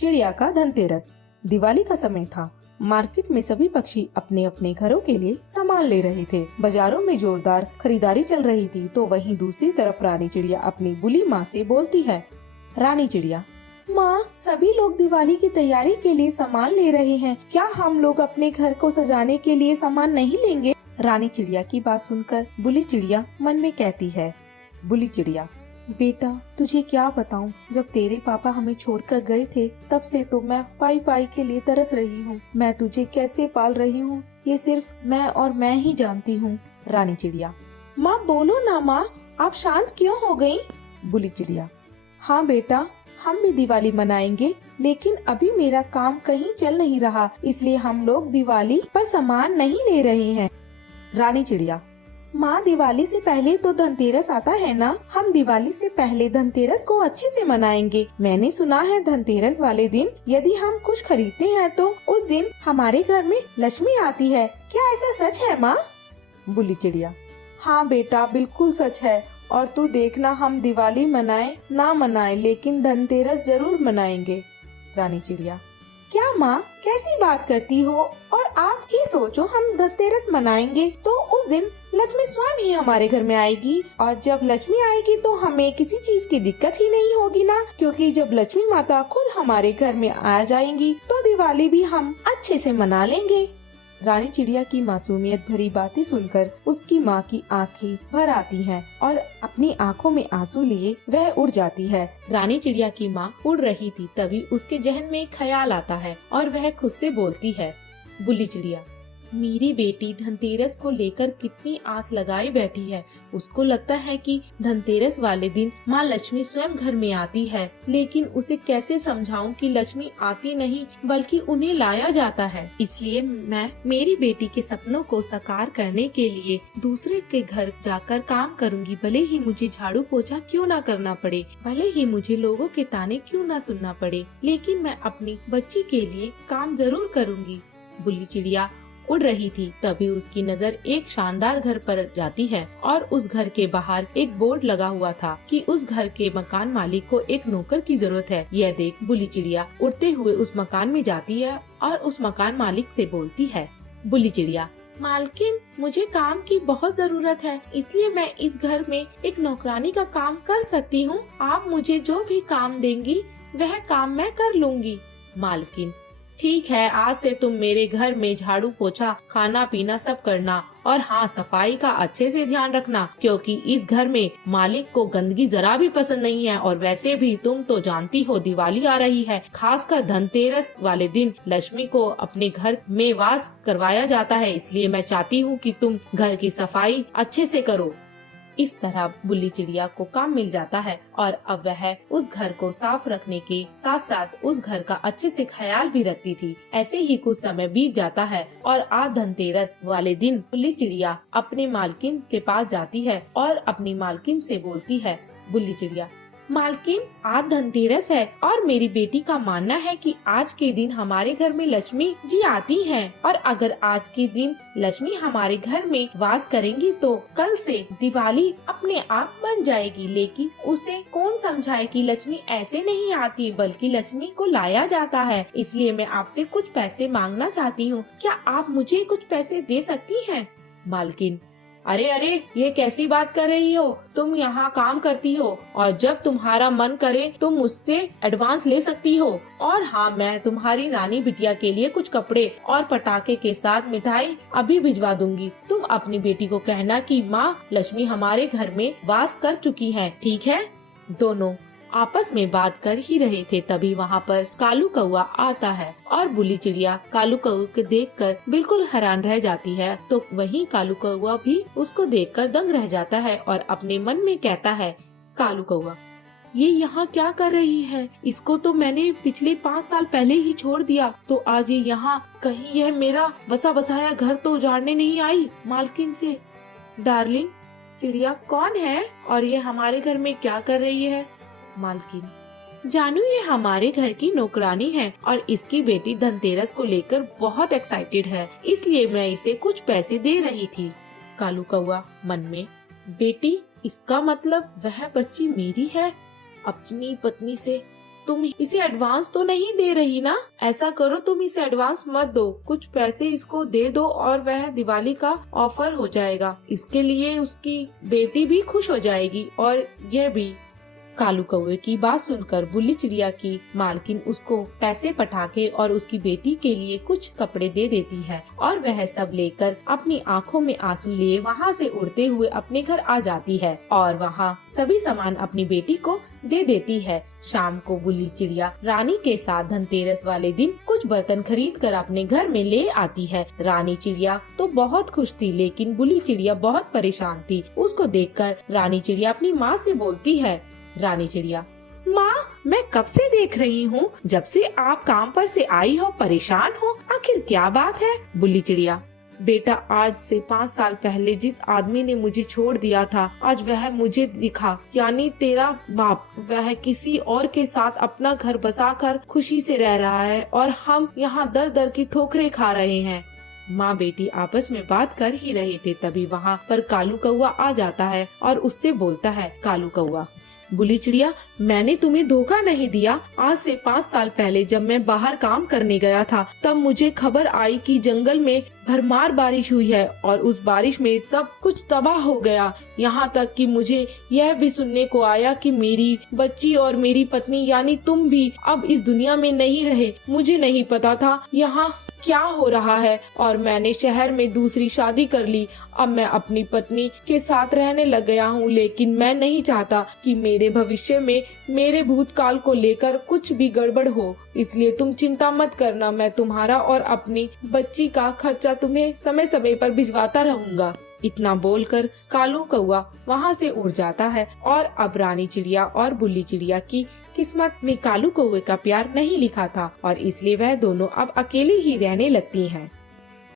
चिड़िया का धनतेरस। दिवाली का समय था। मार्केट में सभी पक्षी अपने अपने घरों के लिए सामान ले रहे थे। बाजारों में जोरदार खरीदारी चल रही थी, तो वहीं दूसरी तरफ रानी चिड़िया अपनी बुली माँ से बोलती है। रानी चिड़िया: माँ, सभी लोग दिवाली की तैयारी के लिए सामान ले रहे हैं, क्या हम लोग अपने घर को सजाने के लिए सामान नहीं लेंगे? रानी चिड़िया की बात सुनकर बुली चिड़िया मन में कहती है। बुली चिड़िया: बेटा, तुझे क्या बताऊं, जब तेरे पापा हमें छोड़कर गए थे तब से तो मैं पाई पाई के लिए तरस रही हूँ। मैं तुझे कैसे पाल रही हूँ ये सिर्फ मैं और मैं ही जानती हूँ। रानी चिड़िया: माँ बोलो ना माँ, आप शांत क्यों हो गयी? बुली चिड़िया: हाँ बेटा, हम भी दिवाली मनाएंगे, लेकिन अभी मेरा काम कहीं चल नहीं रहा, इसलिए हम लोग दिवाली पर सामान नहीं ले रहे हैं। रानी चिड़िया: माँ, दिवाली से पहले तो धनतेरस आता है ना, हम दिवाली से पहले धनतेरस को अच्छे से मनाएंगे। मैंने सुना है धनतेरस वाले दिन यदि हम कुछ खरीदते हैं तो उस दिन हमारे घर में लक्ष्मी आती है, क्या ऐसा सच है माँ? बुली चिड़िया: हाँ बेटा, बिल्कुल सच है, और तू देखना, हम दिवाली मनाए ना मनाए लेकिन धनतेरस जरूर मनाएंगे। रानी चिड़िया: क्या माँ, कैसी बात करती हो? और आप ही सोचो, हम धनतेरस मनाएंगे तो उस दिन लक्ष्मी स्वयं ही हमारे घर में आएगी, और जब लक्ष्मी आएगी तो हमें किसी चीज की दिक्कत ही नहीं होगी ना, क्योंकि जब लक्ष्मी माता खुद हमारे घर में आ जाएंगी तो दिवाली भी हम अच्छे से मना लेंगे। रानी चिड़िया की मासूमियत भरी बातें सुनकर उसकी माँ की आंखें भर आती हैं और अपनी आंखों में आंसू लिए वह उड़ जाती है। रानी चिड़िया की माँ उड़ रही थी, तभी उसके जहन में एक ख्याल आता है और वह खुद से बोलती है। बुली चिड़िया: मेरी बेटी धनतेरस को लेकर कितनी आस लगाए बैठी है। उसको लगता है कि धनतेरस वाले दिन माँ लक्ष्मी स्वयं घर में आती है, लेकिन उसे कैसे समझाऊं कि लक्ष्मी आती नहीं बल्कि उन्हें लाया जाता है। इसलिए मैं मेरी बेटी के सपनों को साकार करने के लिए दूसरे के घर जाकर काम करूंगी, भले ही मुझे झाड़ू पोछा क्यों ना करना पड़े, भले ही मुझे लोगों के ताने क्यों ना सुनना पड़े, लेकिन मैं अपनी बच्ची के लिए काम जरूर करूंगी। बुली चिड़िया उड़ रही थी, तभी उसकी नजर एक शानदार घर पर जाती है और उस घर के बाहर एक बोर्ड लगा हुआ था कि उस घर के मकान मालिक को एक नौकर की जरूरत है। यह देख बुली चिड़िया उड़ते हुए उस मकान में जाती है और उस मकान मालिक से बोलती है। बुली चिड़िया: मालकिन, मुझे काम की बहुत जरूरत है, इसलिए मैं इस घर में एक नौकरानी का काम कर सकती हूँ। आप मुझे जो भी काम देंगी वह काम मैं कर लूँगी। मालकिन: ठीक है, आज से तुम मेरे घर में झाड़ू पोछा, खाना पीना सब करना, और हाँ, सफाई का अच्छे से ध्यान रखना, क्योंकि इस घर में मालिक को गंदगी जरा भी पसंद नहीं है। और वैसे भी तुम तो जानती हो दिवाली आ रही है, खासकर धनतेरस वाले दिन लक्ष्मी को अपने घर में वास करवाया जाता है, इसलिए मैं चाहती हूँ कि तुम घर की सफाई अच्छे से करो। इस तरह बुली चिड़िया को काम मिल जाता है और अब वह उस घर को साफ रखने के साथ साथ उस घर का अच्छे से ख्याल भी रखती थी। ऐसे ही कुछ समय बीत जाता है और आज धनतेरस वाले दिन बुली चिड़िया अपने मालकिन के पास जाती है और अपनी मालकिन से बोलती है। बुली चिड़िया: मालकिन, आज धनतेरस है और मेरी बेटी का मानना है कि आज के दिन हमारे घर में लक्ष्मी जी आती हैं, और अगर आज के दिन लक्ष्मी हमारे घर में वास करेंगी तो कल से दिवाली अपने आप बन जाएगी। लेकिन उसे कौन समझाए कि लक्ष्मी ऐसे नहीं आती बल्कि लक्ष्मी को लाया जाता है, इसलिए मैं आपसे कुछ पैसे मांगना चाहती हूँ, क्या आप मुझे कुछ पैसे दे सकती हैं? मालकिन: अरे अरे, ये कैसी बात कर रही हो? तुम यहाँ काम करती हो और जब तुम्हारा मन करे तुम मुझसे एडवांस ले सकती हो। और हाँ, मैं तुम्हारी रानी बिटिया के लिए कुछ कपड़े और पटाखे के साथ मिठाई अभी भिजवा दूंगी। तुम अपनी बेटी को कहना कि माँ लक्ष्मी हमारे घर में वास कर चुकी है, ठीक है? दोनों आपस में बात कर ही रहे थे, तभी वहाँ पर कालू कौआ आता है और बुली चिड़िया कालू कौआ को देखकर बिल्कुल हैरान रह जाती है। तो वहीं कालू कौआ भी उसको देखकर दंग रह जाता है और अपने मन में कहता है। कालू कौआ: ये यहाँ क्या कर रही है? इसको तो मैंने पिछले 5 साल पहले ही छोड़ दिया, तो आज ये यहाँ कहीं यह मेरा बसा बसाया घर तो उजाड़ने नहीं आई। मालकिन से: डार्लिंग, चिड़िया कौन है और ये हमारे घर में क्या कर रही है? मालकिन: जानू, ये हमारे घर की नौकरानी है और इसकी बेटी धनतेरस को लेकर बहुत एक्साइटेड है, इसलिए मैं इसे कुछ पैसे दे रही थी। कालू कौआ मन में: बेटी, इसका मतलब वह बच्ची मेरी है? अपनी पत्नी से तुम इसे एडवांस तो नहीं दे रही ना? ऐसा करो, तुम इसे एडवांस मत दो, कुछ पैसे इसको दे दो और वह दिवाली का ऑफर हो जाएगा। इसके लिए उसकी बेटी भी खुश हो जाएगी और यह भी। कालू कौवे की बात सुनकर बुल्ली चिड़िया की मालकिन उसको पैसे पटाके और उसकी बेटी के लिए कुछ कपड़े दे देती है और वह सब लेकर अपनी आंखों में आंसू लिए वहाँ से उड़ते हुए अपने घर आ जाती है और वहाँ सभी सामान अपनी बेटी को दे देती है। शाम को बुल्ली चिड़िया रानी के साथ धनतेरस वाले दिन कुछ बर्तन खरीद कर अपने घर में ले आती है। रानी चिड़िया तो बहुत खुश थी, लेकिन बुल्ली चिड़िया बहुत परेशान थी। उसको देखकर रानी चिड़िया अपनी माँ से बोलती है। रानी चिड़िया: माँ, मैं कब से देख रही हूँ, जब से आप काम पर से आई हो परेशान हो, आखिर क्या बात है? बुल्ली चिड़िया: बेटा, आज से 5 साल पहले जिस आदमी ने मुझे छोड़ दिया था, आज वह मुझे दिखा, यानी तेरा बाप, वह किसी और के साथ अपना घर बसाकर खुशी से रह रहा है और हम यहाँ दर दर की ठोकरें खा रहे हैं। माँ बेटी आपस में बात कर ही रहे थे, तभी वहाँ पर कालू कौवा आ जाता है और उससे बोलता है। कालू कौवा: बुल्ली चिड़िया, मैंने तुम्हें धोखा नहीं दिया। आज से 5 साल पहले जब मैं बाहर काम करने गया था, तब मुझे खबर आई कि जंगल में भरमार बारिश हुई है और उस बारिश में सब कुछ तबाह हो गया। यहाँ तक कि मुझे यह भी सुनने को आया कि मेरी बच्ची और मेरी पत्नी यानी तुम भी अब इस दुनिया में नहीं रहे। मुझे नहीं पता था यहाँ क्या हो रहा है और मैंने शहर में दूसरी शादी कर ली। अब मैं अपनी पत्नी के साथ रहने लग गया हूँ, लेकिन मैं नहीं चाहता कि मेरे भविष्य में मेरे भूतकाल को लेकर कुछ भी गड़बड़ हो। इसलिए तुम चिंता मत करना, मैं तुम्हारा और अपनी बच्ची का खर्चा तुम्हें समय समय पर भिजवाता रहूंगा। इतना बोलकर कालू कौवा वहाँ से उड़ जाता है और अब रानी चिड़िया और बुल्ली चिड़िया की किस्मत में कालू कौवे का प्यार नहीं लिखा था और इसलिए वह दोनों अब अकेली ही रहने लगती हैं।